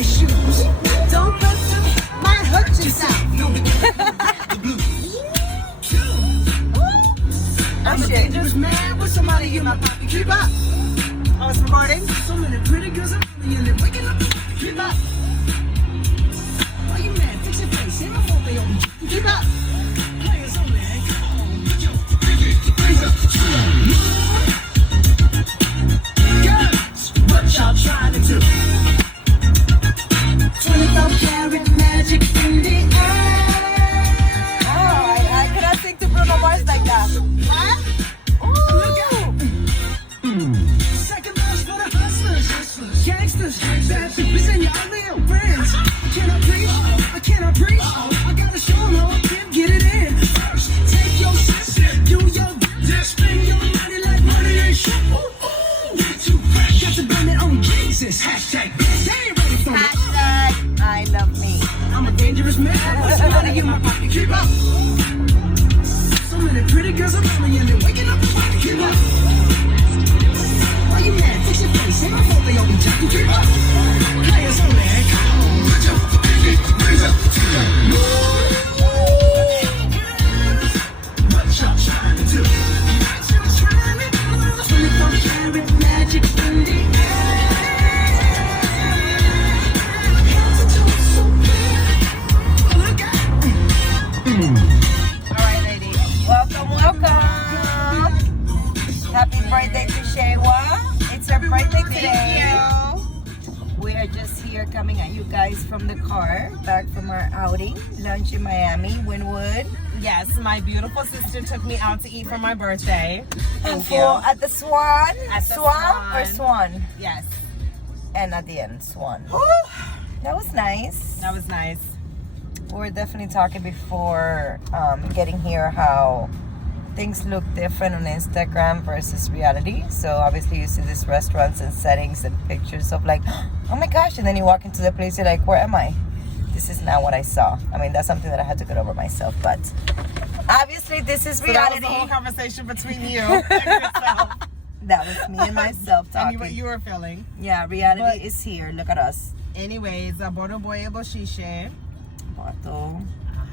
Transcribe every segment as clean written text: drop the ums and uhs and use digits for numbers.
the shoes. Don't hurt them, might hurt yourself. I'm a dangerous man with somebody in my pocket. Keep up. Oh, it's recording? So many pretty girls are and they're waking up. Keep up. Why you mad? Fix your face. Ain't my fault they open. Keep up. Players only. Come on. Put your hands up. Girls, what y'all trying to do? 24-karat magic in the air. Oh, I cannot sing to Bruno Mars like that. What? Look out. Second verse for the hustlers, gangsters, bad bitches and y'all real friends. Can I preach? I cannot preach. I gotta show them how I can get it in. First, take your shit, do your just spend your money like money ain't shit. Get too fresh, got to blame it on Jesus. Hashtag, they ain't ready for me. Hashtag I love me. I'm a dangerous man. What's the money in my pocket? Keep up. So many pretty girls around me and they're waking up the pocket. Keep up. Why you mad? Fix your face. Ain't my fault they open jacket. Keep up. Players only. Come on. Put your hands up. What y'all trying to do? What y'all trying to do? 24-karat magic in the Alright, lady. Welcome. Happy birthday to Shewa. It's her birthday today. We are just here coming at you guys from the car, back from our outing, lunch in Miami, Wynwood. Yes, my beautiful sister took me out to eat for my birthday. Thank you. At the Swan. At the Swan or Swan? Yes. And at the end, Swan. That was nice. That was nice. We were definitely talking before getting here how things look different on Instagram versus reality. So obviously you see these restaurants and settings and pictures of like, oh my gosh, and then you walk into the place, you're like, where am I? This is not what I saw. I mean, that's something that I had to get over myself, but obviously this is So reality. that was a whole conversation between you and yourself. That was me and myself Tell me talking. what you were feeling. Yeah, reality But- is here. Look at us. Anyways, Abono Boy Boshishe. Bato.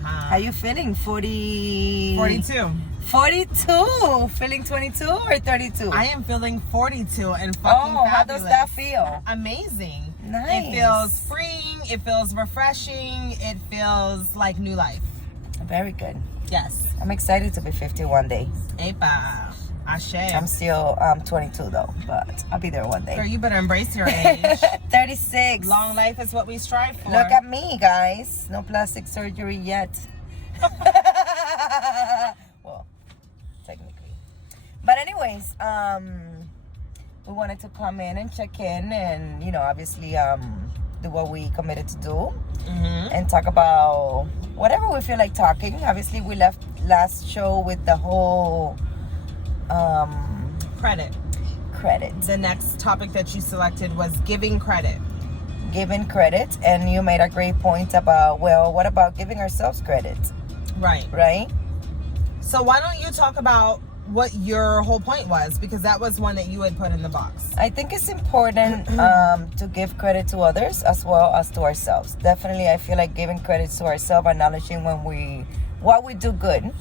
How you feeling? 42. 42. Feeling 22 or 32? I am feeling 42 and fucking how fabulous. does that feel? Amazing. Nice. It feels freeing. It feels refreshing. It feels like new life. Very good. Yes. I'm excited to be 51 day. Epa. Ashe. I'm still 22 though, but I'll be there one Girl, day. you better embrace your age. 36. Long life is what we strive for. Look at me, guys. No plastic surgery yet. Well, technically. But anyways, we wanted to come in and check in and, you know, obviously do what we committed to do and talk about whatever we feel like talking. Obviously, we left last show with the whole Credit. The next topic that you selected was giving credit. Giving credit, and you made a great point about, well, what about giving ourselves credit? Right? So why don't you talk about what your whole point was, because that was one that you had put in the box. I think it's important to give credit to others as well as to ourselves. Definitely, I feel like giving credit to ourselves, acknowledging what we do good,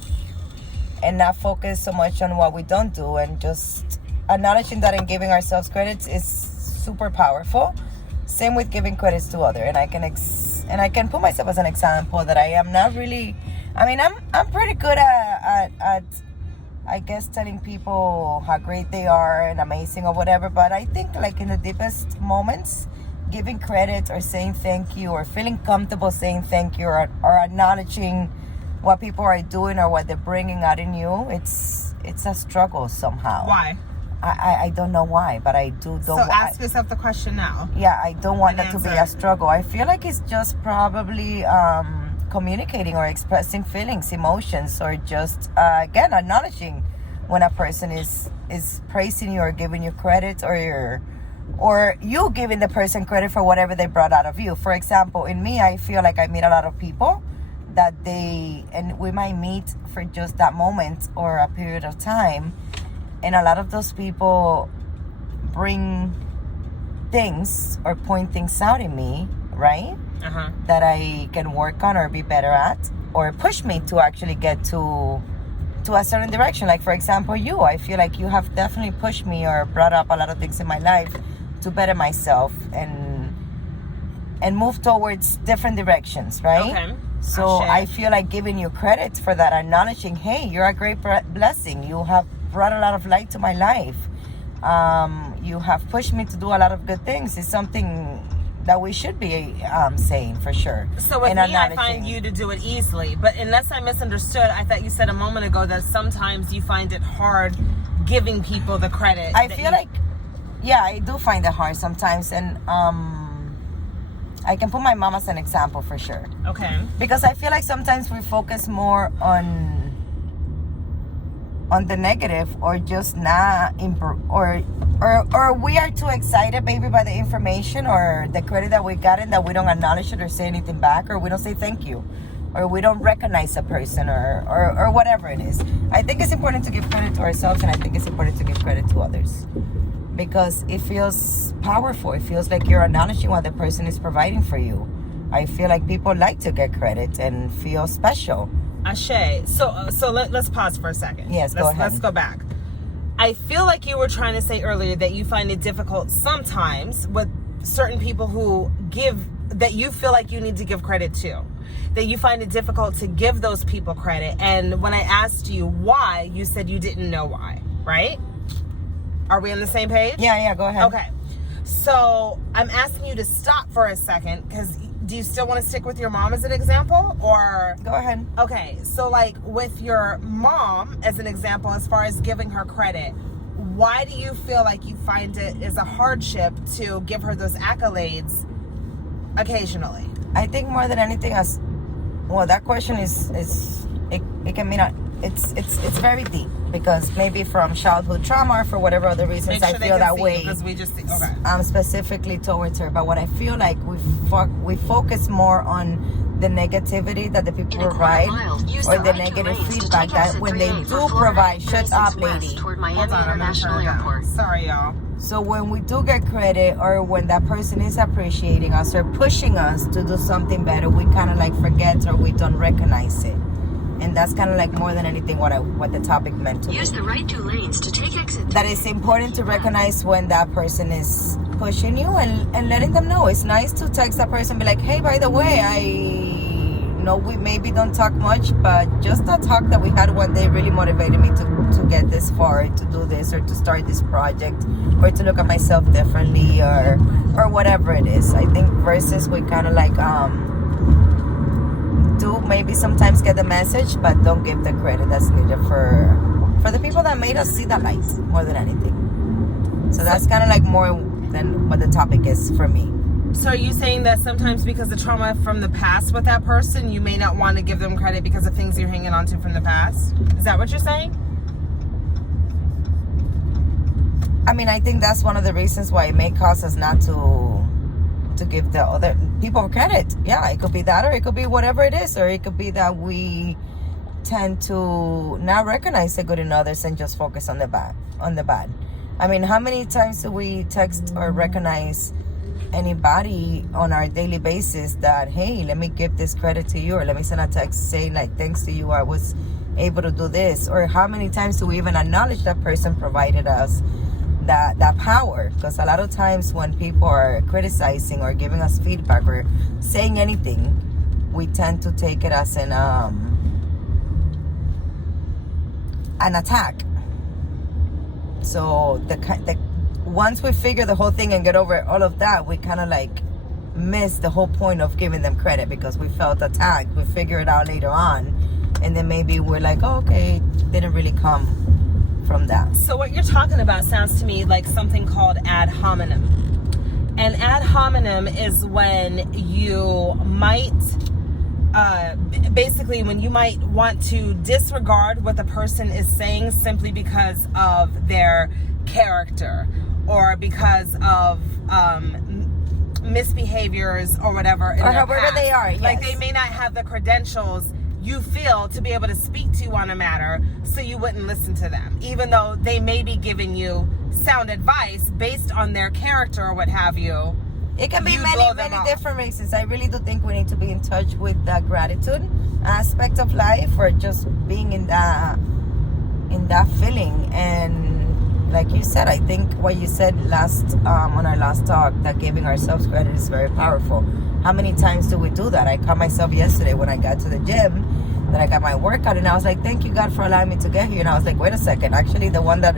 and not focus so much on what we don't do, and just acknowledging that and giving ourselves credit is super powerful. Same with giving credits to others, and I can put myself as an example that I am not really. I mean, I'm pretty good at I guess telling people how great they are and amazing or whatever. But I think like in the deepest moments, giving credit or saying thank you or feeling comfortable saying thank you or acknowledging what people are doing or what they're bringing out in you, it's a struggle somehow. Why? I don't know why, but I don't. So ask yourself the question now. Yeah, I don't want that to be answer. a struggle. I feel like it's just probably communicating or expressing feelings, emotions, or just again acknowledging when a person is praising you or giving you credit, or you giving the person credit for whatever they brought out of you. For example, in me, I feel like I meet a lot of people that and we might meet for just that moment or a period of time, and a lot of those people bring things or point things out in me right? That I can work on or be better at, or push me to actually get to a certain direction. Like, for example, you, I feel like you have definitely pushed me or brought up a lot of things in my life to better myself and move towards different directions, right? Okay. So I feel like giving you credit for that, acknowledging, hey, you're a great blessing. You have brought a lot of light to my life. You have pushed me to do a lot of good things. It's something that we should be saying for sure. So with me, I find you to do it easily. But unless I misunderstood, I thought you said a moment ago that sometimes you find it hard giving people the credit. I feel like, yeah, I do find it hard sometimes. And I can put my mom as an example for sure. Okay. Because I feel like sometimes we focus more on the negative, or just not or we are too excited maybe by the information or the credit that we got, and that we don't acknowledge it or say anything back, or we don't say thank you, or we don't recognize a person, or whatever it is. I think it's important to give credit to ourselves, and I think it's important to give credit to others, because it feels powerful. It feels like you're acknowledging what the person is providing for you. I feel like people like to get credit and feel special. Ashe. So let's pause for a second. Yes, go ahead. Let's go back. I feel like you were trying to say earlier that you find it difficult sometimes with certain people who that you feel like you need to give credit to. That you find it difficult to give those people credit. And when I asked you why, you said you didn't know why, right? Are we on the same page? Yeah, go ahead. Okay. So I'm asking you to stop for a second, because do you still want to stick with your mom as an example, or? Go ahead. Okay, so like with your mom as an example, as far as giving her credit, why do you feel like you find it is a hardship to give her those accolades occasionally? I think more than anything, that question is it can mean it's very deep, because maybe from childhood trauma or for whatever other reasons I feel that way. Because we just okay. Specifically towards her, but what I feel like we focus more on the negativity that the people provide, or the negative feedback that when they do provide. Shut up, lady. Hold on, I'm gonna turn it down. Sorry, y'all. So when we do get credit, or when that person is appreciating us or pushing us to do something better, we kind of like forget, or we don't recognize it. And that's kind of like more than anything what the topic meant to me. Use the right 2 lanes to take exit. That it's important to recognize when that person is pushing you, and letting them know. It's nice to text that person and be like, hey, by the way, I know we maybe don't talk much, but just that talk that we had one day really motivated me to get this far, to do this, or to start this project, or to look at myself differently, or whatever it is. I think versus we kind of like do maybe sometimes get the message, but don't give the credit that's needed for the people that made us see the light more than anything. So that's kind of like more than what the topic is for me. So are you saying that sometimes because of trauma from the past with that person, you may not want to give them credit because of things you're hanging on to from the past? Is that what you're saying? I mean, I think that's one of the reasons why it may cause us not to give the other people credit. Yeah, it could be that, or it could be whatever it is, or it could be that we tend to not recognize the good in others and just focus on the bad. I mean, how many times do we text or recognize anybody on our daily basis that, hey, let me give this credit to you, or let me send a text saying like, thanks to you I was able to do this? Or how many times do we even acknowledge that person provided us that power? Because a lot of times when people are criticizing or giving us feedback or saying anything, we tend to take it as an attack. So the once we figure the whole thing and get over all of that, we kind of like miss the whole point of giving them credit, because we felt attacked. We figure it out later on, and then maybe we're like, oh, okay, didn't really come from that. So what you're talking about sounds to me like something called ad hominem. And ad hominem is when you might basically when you might want to disregard what the person is saying simply because of their character, or because of misbehaviors or whatever in or their however past. they are, yes. Like they may not have the credentials you feel to be able to speak to you on a matter, so you wouldn't listen to them, even though they may be giving you sound advice based on their character or what have you. It can be you many, blow them many off. different reasons. I really do think we need to be in touch with the gratitude aspect of life, or just being in that feeling. And like you said, I think what you said on our last talk, that giving ourselves credit is very powerful. How many times do we do that? I caught myself yesterday when I got to the gym, that I got my workout, and I was like, thank you, God, for allowing me to get here. And I was like, wait a second. Actually, the one that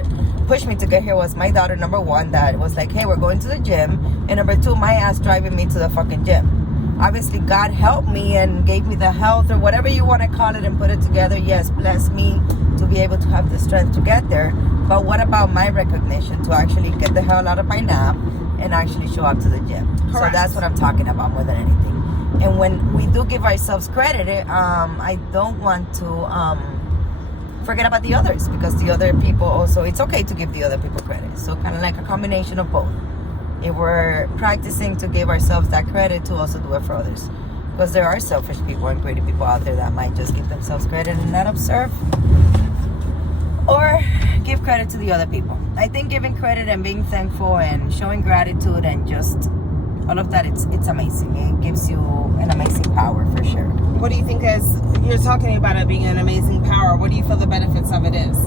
pushed me to get here was my daughter, number one, that was like, hey, we're going to the gym. And number two, my ass driving me to the fucking gym. Obviously, God helped me and gave me the health, or whatever you want to call it, and put it together. Yes, bless me to be able to have the strength to get there. But what about my recognition to actually get the hell out of my nap and actually show up to the gym? Correct. So that's what I'm talking about more than anything. And when we do give ourselves credit, I don't want to forget about the others, because the other people also, it's okay to give the other people credit. So kind of like a combination of both. If we're practicing to give ourselves that credit, to also do it for others. Because there are selfish people and greedy people out there that might just give themselves credit and not observe or give credit to the other people. I think giving credit and being thankful and showing gratitude and just all of that, it's amazing. It gives you an amazing power, for sure. What do you think is, you're talking about it being an amazing power, what do you feel the benefits of it is?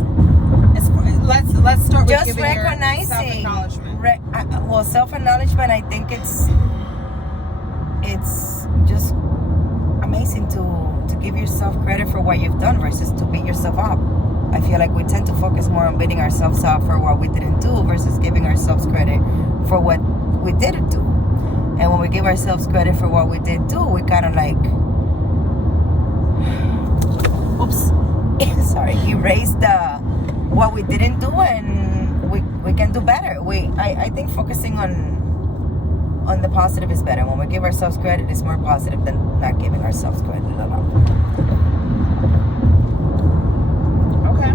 Let's start with Just giving recognizing. self-acknowledgement. Well, self-acknowledgement, I think it's just amazing to give yourself credit for what you've done versus to beat yourself up. I feel like we tend to focus more on beating ourselves up for what we didn't do versus giving ourselves credit for what we didn't do. And when we give ourselves credit for what we did do, we kind of like, sorry, erase what we didn't do, and we can do better. I think focusing on the positive is better. When we give ourselves credit, it's more positive than not giving ourselves credit at all. Okay.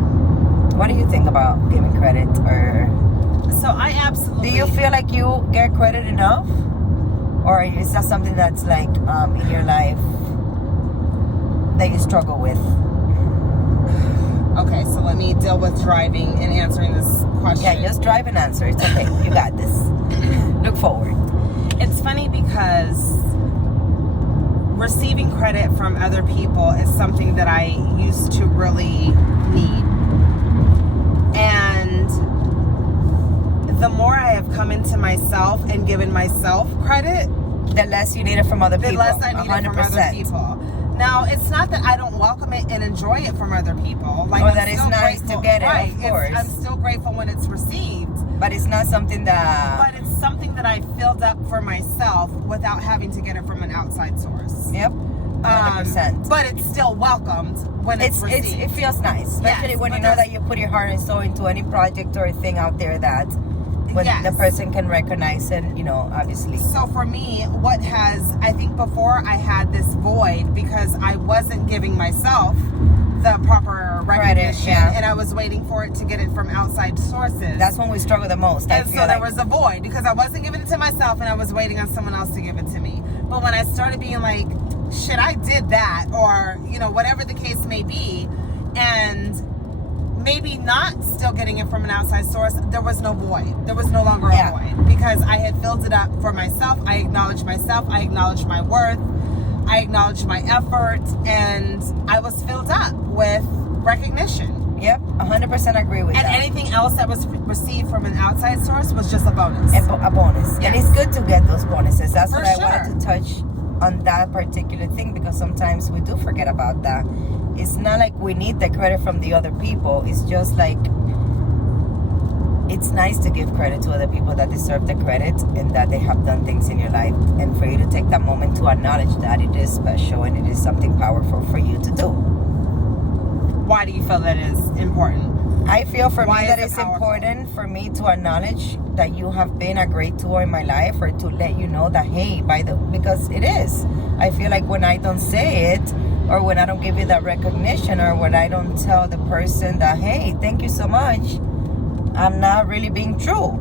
What do you think about giving credit? Or So I absolutely... do you feel like you get credit enough? Or is that something that's like in your life that you struggle with? Okay, so let me deal with driving and answering this question. Yeah, just drive and answer. It's okay. You got this. Look forward. It's funny because receiving credit from other people is something that I used to really need. And the more I have come into myself and given myself credit, The less you need it from other people. the less I need it from other people. Now, it's not that I don't welcome it and enjoy it from other people. Like, Or I'm that it's still nice to grateful. get it, right. of course. I'm still grateful when it's received. But it's not something that... But it's something that I filled up for myself without having to get it from an outside source. Yep. 100%. But it's still welcomed when it's received. It feels nice, especially Yes, when you but know there's- that you put your heart and soul into any project or thing out there that when Yes. the person can recognize and, obviously. So for me, I think before I had this void because I wasn't giving myself the proper recognition, yeah. and I was waiting for it to get it from outside sources. That's when we struggle the most. I And feel so there like. was a void because I wasn't giving it to myself and I was waiting on someone else to give it to me. But when I started being like, shit, I did that, or, whatever the case may be, and maybe not still getting it from an outside source, there was no void. There was no longer a void because I had filled it up for myself. I acknowledged myself. I acknowledged my worth. I acknowledged my effort, and I was filled up with recognition. Yep, 100% agree with And that. anything else that was received from an outside source was just a bonus. A bonus. And Yes. it's good to get those bonuses. That's For what I sure. wanted to touch on that particular thing, because sometimes we do forget about that. It's not like we need the credit from the other people. It's just like, it's nice to give credit to other people that deserve the credit and that they have done things in your life. And for you to take that moment to acknowledge that it is special and it is something powerful for you to do. Why do you feel that is important? I feel for Why me is that it it's powerful? important for me to acknowledge that you have been a great tool in my life, or to let you know that, hey, because it is. I feel like when I don't say it, or when I don't give you that recognition, or when I don't tell the person that, hey, thank you so much, I'm not really being true.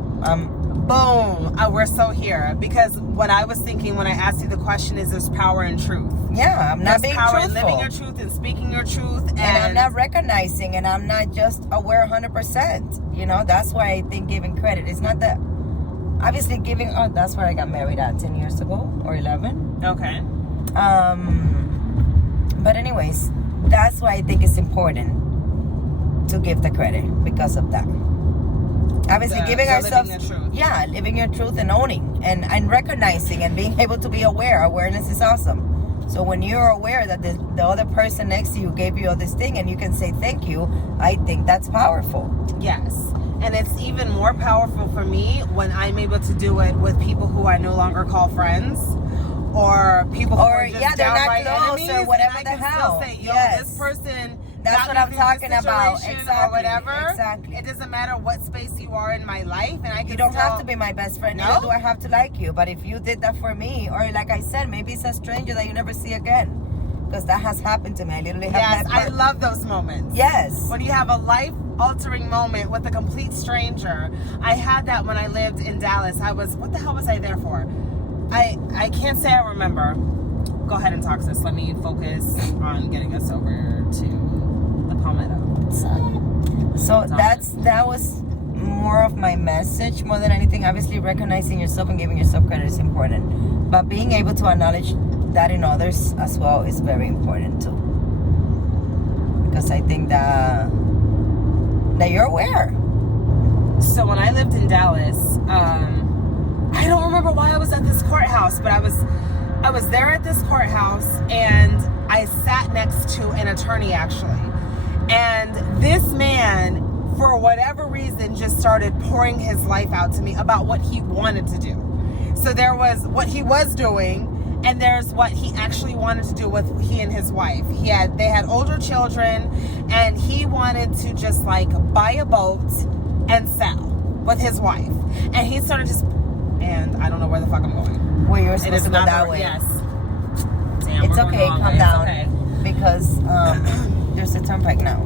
Boom. We're so here. Because what I was thinking when I asked you the question is there's power in truth. Yeah, I'm not There's being power truthful. in living your truth and speaking your truth. And I'm not recognizing, and I'm not just aware 100%. That's why I think giving credit is not that obviously giving. Oh, that's where I got married at 10 years ago or 11. Okay. But anyways, that's why I think it's important to give the credit because of that. Obviously, giving ourselves, living the truth. yeah, living your truth and owning and recognizing and being able to be aware. Awareness is awesome. So when you're aware that the other person next to you gave you all this thing and you can say thank you, I think that's powerful. Yes. And it's even more powerful for me when I'm able to do it with people who I no longer call friends, or people who are just they're not downright close enemies, or whatever and the I can hell. still say, yo, Yes. this person. That's got what me I'm through talking this about. situation Exactly. Or whatever. Exactly. It doesn't matter what space you are in my life, and I can. You don't still, have to be my best friend. No? Neither do I have to like you. But if you did that for me, or like I said, maybe it's a stranger that you never see again, because that has happened to me. I literally have Yes, met. I love those moments. Yes. When you have a life-altering moment with a complete stranger. I had that when I lived in Dallas. What the hell was I there for? I can't say I remember. Go ahead and talk, sis. Let me focus on getting us over to the Palmetto. So that was more of my message more than anything. Obviously, recognizing yourself and giving yourself credit is important, but being able to acknowledge that in others as well is very important too, because I think that you're aware. So when I lived in Dallas, I don't remember why I was at this courthouse, but I was there at this courthouse, and I sat next to an attorney actually. And this man, for whatever reason, just started pouring his life out to me about what he wanted to do. So there was what he was doing, and there's what he actually wanted to do with he and his wife. They had older children, and he wanted to just like buy a boat and sell with his wife. And he started and I don't know where the fuck I'm going. Well, you're supposed to go that way. Yes. Damn, It's we're going okay. the wrong Calm way. down. It's okay. Because there's a turnpike now.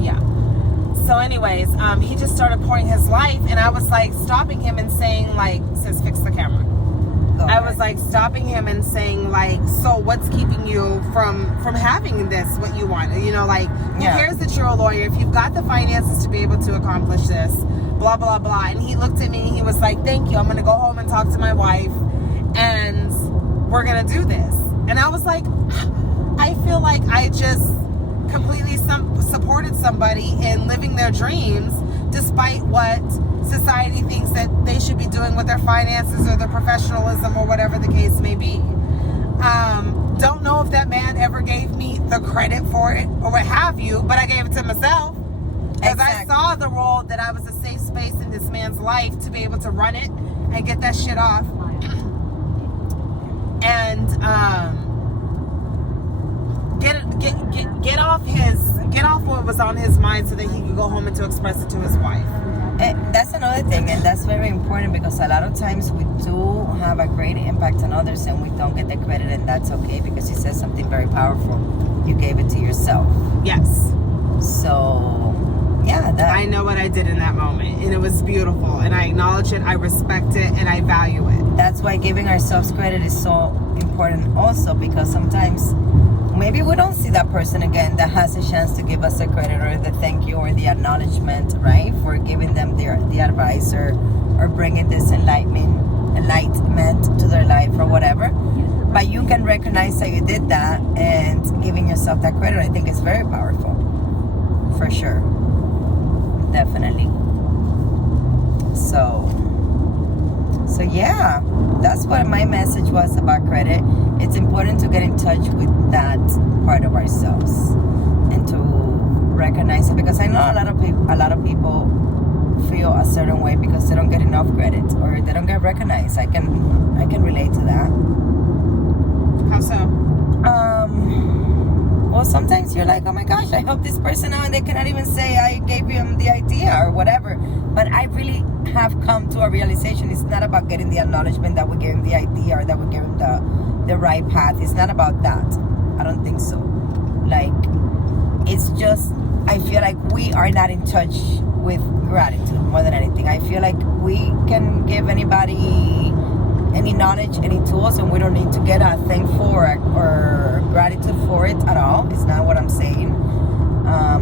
Yeah. So anyways, he just started pouring his life, and I was like stopping him and saying like, sis, fix the camera. Okay. I was like stopping him and saying like, so what's keeping you from having this, what you want? You know, like, who cares that you're a lawyer if you've got the finances to be able to accomplish this, blah, blah, blah. And he looked at me and he was like, thank you. I'm going to go home and talk to my wife, and we're going to do this. And I was like, I feel like I just completely supported somebody in living their dreams despite what society thinks that they should be doing with their finances or their professionalism or whatever the case may be. Don't know if that man ever gave me the credit for it or what have you, but I gave it to myself because I saw the role that I was a safe space in this man's life to be able to run it and get that shit off. And get off what was on his mind so that he could go home and to express it to his wife. That's another thing, and that's very important, because a lot of times we do have a great impact on others and we don't get the credit, and that's okay, because you said something very powerful. You gave it to yourself. Yes. So yeah, I know what I did in that moment, and it was beautiful, and I acknowledge it, I respect it, and I value it. That's why giving ourselves credit is so important also, because sometimes maybe we don't see that person again that has a chance to give us the credit or the thank you or the acknowledgement, right, for giving them the advice or bringing this enlightenment to their life or whatever. But you can recognize that you did that, and giving yourself that credit, I think, is very powerful, for sure. Definitely. So yeah, that's what my message was about credit. It's important to get in touch with that part of ourselves and to recognize it, because I know a lot of people feel a certain way because they don't get enough credit or they don't get recognized. I can relate to that. How so? Well, sometimes you're like, oh my gosh, I helped this person out, and they cannot even say I gave him the idea or whatever. But I really have come to a realization, it's not about getting the acknowledgement that we gave him the idea or that we gave him the right path. It's not about that. I don't think so. Like, it's just, I feel like we are not in touch with gratitude more than anything. I feel like we can give anybody any knowledge, any tools, and we don't need to get a thankful or gratitude for it at all. It's not what I'm saying.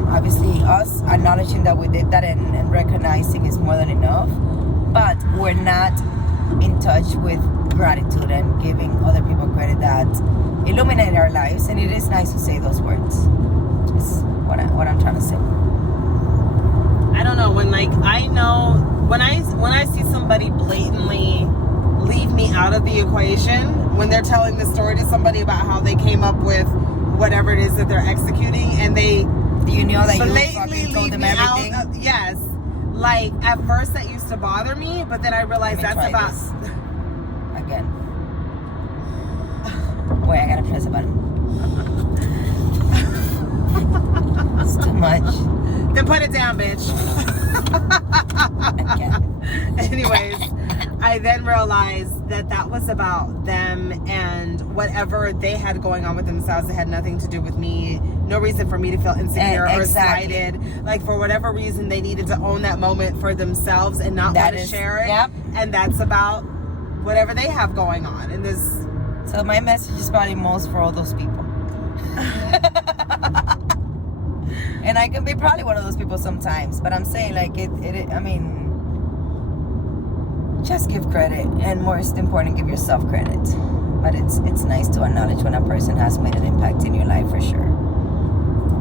Obviously, us acknowledging that we did that and recognizing is more than enough. but we're not in touch with gratitude and giving other people credit that illuminate our lives. And it is nice to say those words. It's what I'm trying to say. I don't know, when I know when I see somebody blatantly leave me out of the equation, when they're telling the story to somebody about how they came up with whatever it is that they're executing, and they that you blatantly fucking told leave them me everything. out. Yes, like at first that used to bother me, but then I realized Let me that's try about this again. Wait, I gotta press a button. It's too much. Then put it down, bitch. Anyways, I then realized that was about them and whatever they had going on with themselves. It had nothing to do with me. No reason for me to feel insecure or slighted. Like, for whatever reason, they needed to own that moment for themselves and not want to share it. Yep. And that's about whatever they have going on. And this. So my message is probably most for all those people. And I can be probably one of those people sometimes, but I'm saying I mean, just give credit, and most important, give yourself credit. But it's nice to acknowledge when a person has made an impact in your life, for sure.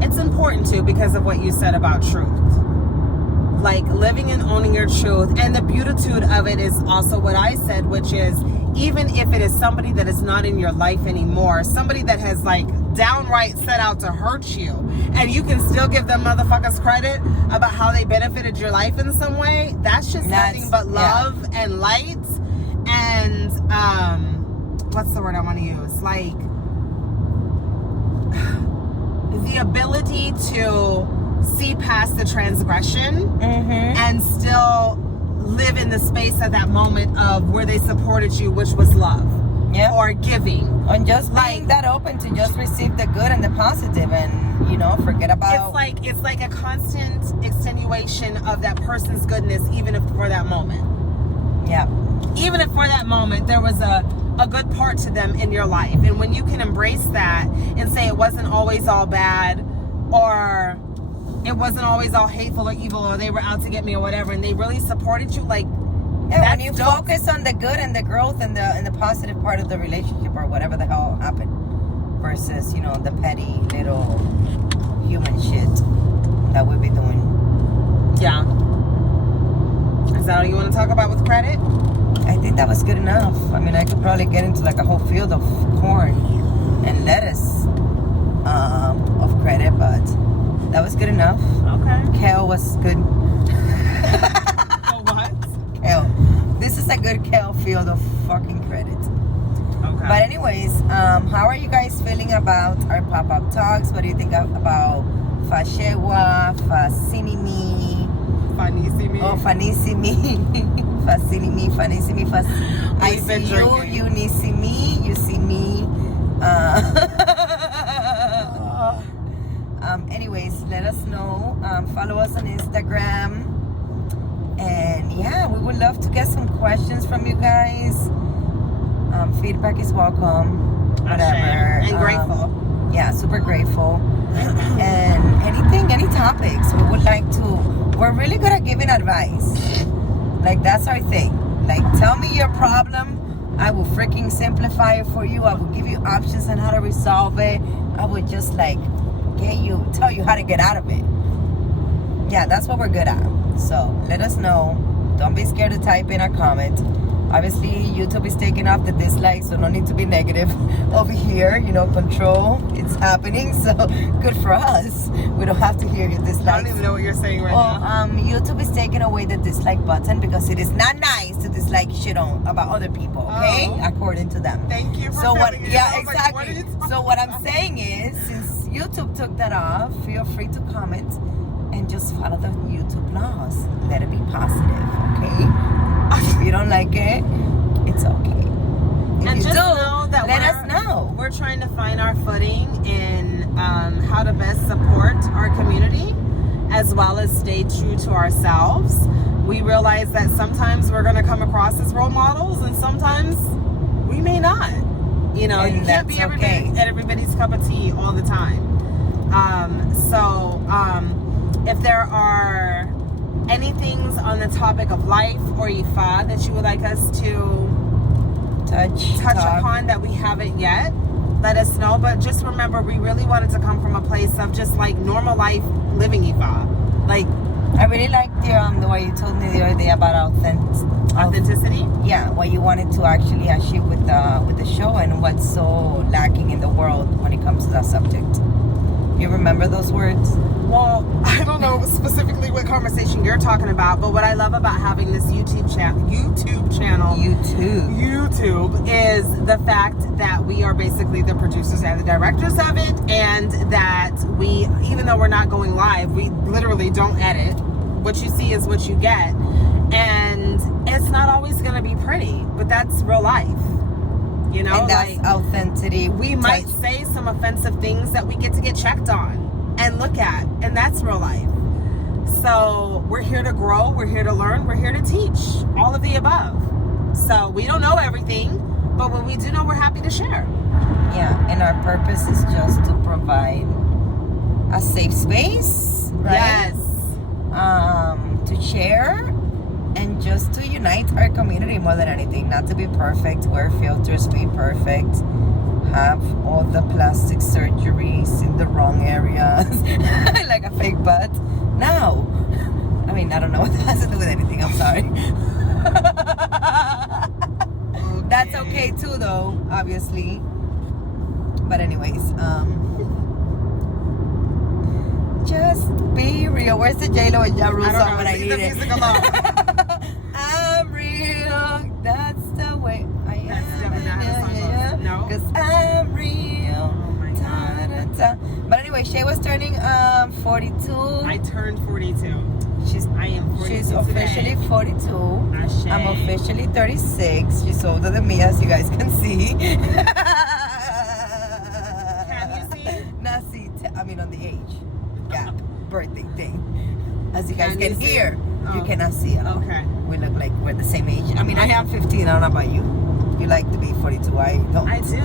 It's important too, because of what you said about truth. Like living and owning your truth. And the beautitude of it is also what I said, which is, even if it is somebody that is not in your life anymore, somebody that has downright set out to hurt you, and you can still give them motherfuckers credit about how they benefited your life in some way, that's just nothing but love and light. And what's the word I want to use? The ability to see past the transgression and still live in the space at that moment of where they supported you, which was love or giving, and just being that open to just receive the good and the positive, and forget about it's like a constant extenuation of that person's goodness, even if for that moment even if for that moment there was a good part to them in your life. And when you can embrace that and say it wasn't always all bad, or it wasn't always all hateful or evil, or they were out to get me or whatever, and they really supported you, when you focus on the good and the growth and the positive part of the relationship or whatever the hell happened, versus the petty little human shit that we be doing. Yeah. Is that all you want to talk about with credit? I think that was good enough. I mean, I could probably get into a whole field of corn and lettuce of credit, but that was good enough. Okay. Kale was good. What? Kale. This is a good kale field of fucking credit. Okay. But anyways, how are you guys feeling about our pop-up talks? What do you think about Fasewa, Fanisimi? Oh, Fanisimi. Fanisimi Fasewa. I see you see me, you see me. Anyways, let us know. Follow us on Instagram. And we would love to get some questions from you guys. Feedback is welcome. Whatever. And grateful. Super grateful. And any topics we would like to. We're really good at giving advice. That's our thing. Tell me your problem. I will freaking simplify it for you. I will give you options on how to resolve it. I would just tell you how to get out of it. That's what we're good at. So let us know. Don't be scared to type in a comment. Obviously, YouTube is taking off the dislikes, so no need to be negative over here. Control. It's happening, so good for us. We don't have to hear your dislikes. I don't even know what you're saying right now. YouTube is taking away the dislike button because it is not nice to dislike shit about other people. Okay, according to them. Thank you for exactly. So what I'm saying is, since YouTube took that off, feel free to comment and just follow the YouTube laws. Let it be positive, okay? If you don't like it, it's okay. If you do, let us know. We're trying to find our footing in how to best support our community, as well as stay true to ourselves. We realize that sometimes we're going to come across as role models, and sometimes we may not. You can't be everybody's cup of tea all the time. If there are anything on the topic of life or Ifa that you would like us to touch talk. upon that we haven't yet, let us know. But just remember, we really wanted to come from a place of just like normal life living Ifa. Like, I really liked the way you told me the other day about authenticity. Yeah, what you wanted to actually achieve with the show and what's so lacking in the world when it comes to that subject. You remember those words? Well, I don't know specifically what conversation you're talking about, but what I love about having this YouTube channel is the fact that we are basically the producers and the directors of it, and that we, even though we're not going live, we literally don't edit. What you see is what you get, and it's not always going to be pretty, but that's real life. You know, and that's like, authenticity. we might say some offensive things that we get to get checked on and look at, and that's real life. So we're here to grow, we're here to learn, we're here to teach, all of the above. So we don't know everything, but what we do know, we're happy to share. Yeah, and our purpose is just to provide a safe space, right? Yes. To share and just to unite our community more than anything. Not to be perfect, wear filters, be perfect, have all the plastic surgeries in the wrong areas, like a fake butt. No. I mean, I don't know what that has to do with anything. I'm sorry. That's okay too, though, obviously. But anyways, just be real. Where's the J-Lo and Ja Rule song when I need it? Music alone. I'm real. That's the way I am. No. Because I'm real. Oh my God. Da. But anyway, Shay was turning 42. I turned 42. I am 42 She's officially today. 42. Ashe. I'm officially 36. She's older than me, as you guys can see. Can you see? Not see. I mean, on the age gap, birthday thing. As you guys Can you can see? hear, you Oh. cannot see it. Okay. We look like we're the same age. I mean, I am 15. I don't know about you. You like to be 42. I don't. I do.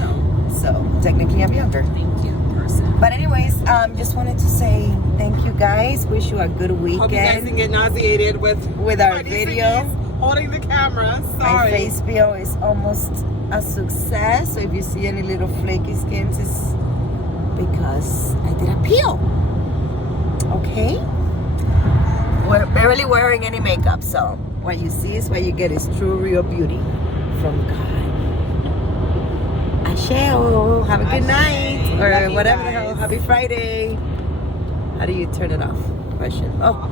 So technically, I'm younger. Thank you, person. But anyways, just wanted to say thank you guys. Wish you a good weekend. Hope you guys didn't get nauseated with our Fanisimi video. holding the camera. My Sorry. face bio is almost a success. So if you see any little flaky skins, it's because I did a peel. Okay? We're barely wearing any makeup, so what you see is what you get is true real beauty from God. Asheo. Have a good Ashe. night. Love Or you whatever the guys. hell. Happy Friday. How do you turn it off? Question. Oh.